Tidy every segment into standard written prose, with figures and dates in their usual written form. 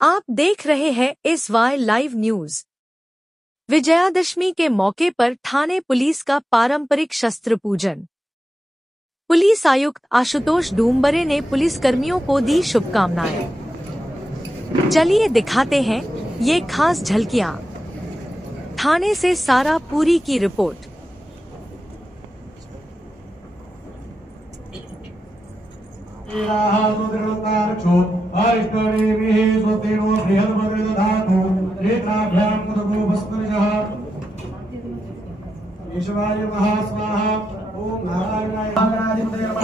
आप देख रहे हैं इस वाई लाइव न्यूज। विजयादशमी के मौके पर थाने पुलिस का पारंपरिक शस्त्र पूजन। पुलिस आयुक्त आशुतोष डूमबरे ने पुलिसकर्मियों को दी शुभकामनाएं। चलिए दिखाते हैं ये खास झलकियां। थाने से सारा पूरी की रिपोर्ट। ओम नारायणाय नमः।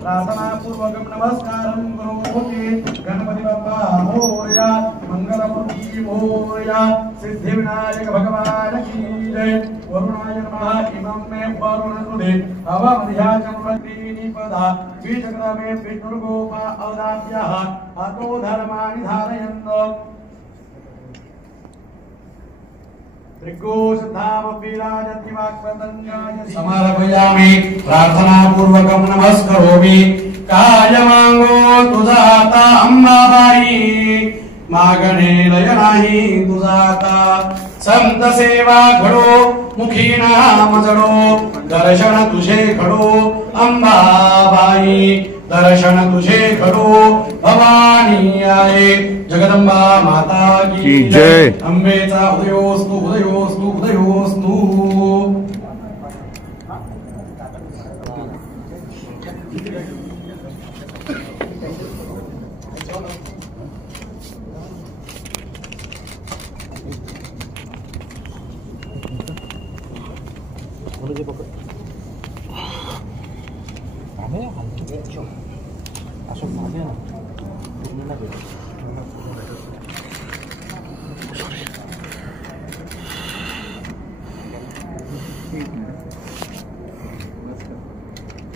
प्रार्थना पूर्वकं नमस्कारं करोमि। गणपति बप्पा मोरया, मंगलमूर्ति मोरया, सिद्धिविनायक भगवान की जय। वरुणाय नमः। इमं मे वरुणसुते अवमध्याचमत्रीनि पदा बीजग्रामे विष्णुर्गोपा अवदाप्यः अतो धर्माणि धारयन्त। समर्पयामि। प्रार्थना पूर्वकं नमस्करोमि। कायमांगो तुझाता अंबाबाई, मागणे लय नाही तुझाता। संत सेवा घडो, मुखी नाम जडो, दर्शन तुझे घडो अंबाबाई, दर्शन तुझे घडो भवानी आहे। जगदंबा माता की जय। अंबेचा उदयोस्तु उदयोस्तु उदयोस्तु।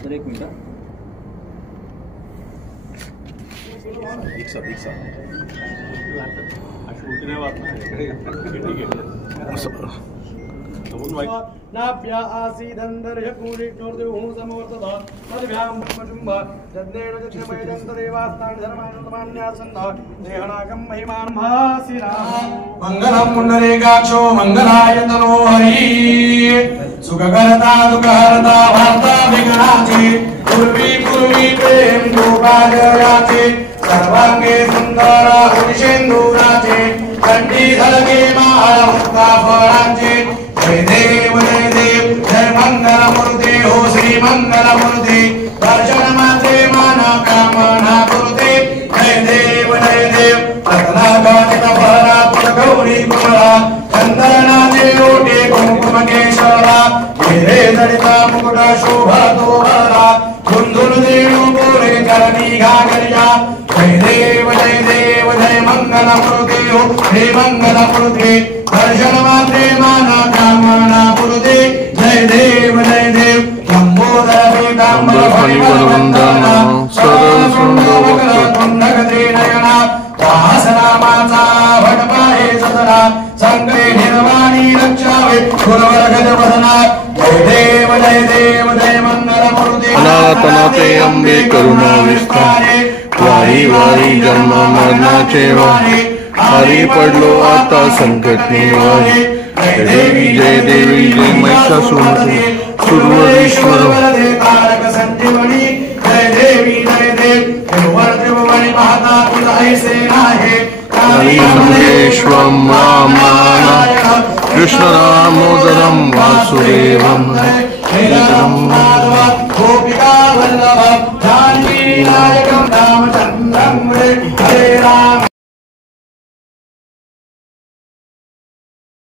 एक मिनट नाभ्या आसीदन्तर्यकूलिष्णोर्देवो समवर्तता मद्भ्यां ब्रह्मशुम्भ यज्ञेन दक्षिणमयदन्तदेवास्तानि धर्मानुतमान्यासन्नः देहनागं महिमान् भासिना। मङ्गलं पुण्डरीकाक्षो मङ्गलायतनो हरि, सुखकर्ता दुःखहर्ता भर्ता विघ्नाचे, पूर्वी पूर्वी प्रेम गोपाजयाचे, सर्वांगे सुंदर उदिशेंदुराचे, कंठी झलके माळ मुक्ता फळांचे। जय देव जय देव जय मंगलमूर्ती हो श्री मंगलमूर्ती, दर्शन माते माना कामना पुरते। जय देव प्रहलादाचित फळा गौरी कुमरा, चंदनाचे लोटे कुंकुम केशरा, हिरे जडिता मुकुट शोभा तो भरा, धुंधुर देणू बोले चरणी घागरिया। जय देव जय मंगलमूर्ती हो श्री मंगलमूर्ती, दर्शन मात्रे माना कामना पुरते। जय देव लंबोदर पीतांबर फणिवरवंदना, सरसुंदर नयना, वासनामाचा भटपाहे सदना, संकटे निर्वाणी रक्षावे गुरुवर गजवदना। जय देव जय मंगलमूर्ती, अनाथनाथे अंबे करुणा विस्तारे, वारी वारी जन्म मरणाचे वारे, हरी पडलो आता संकट निवारे। जय देवी जय महिषासुरमर्दिनी सुरवरीश्वर, तारक संजीवनी। जय देवी त्रिभुवनी माता तुझा ऐसे नाहे, हरिसंदेश्वं रामायणं कृष्ण दामोदरं वासुदेवं, गोपिका वल्लभ जानकी नायकं रामचन्द्रं हरे राम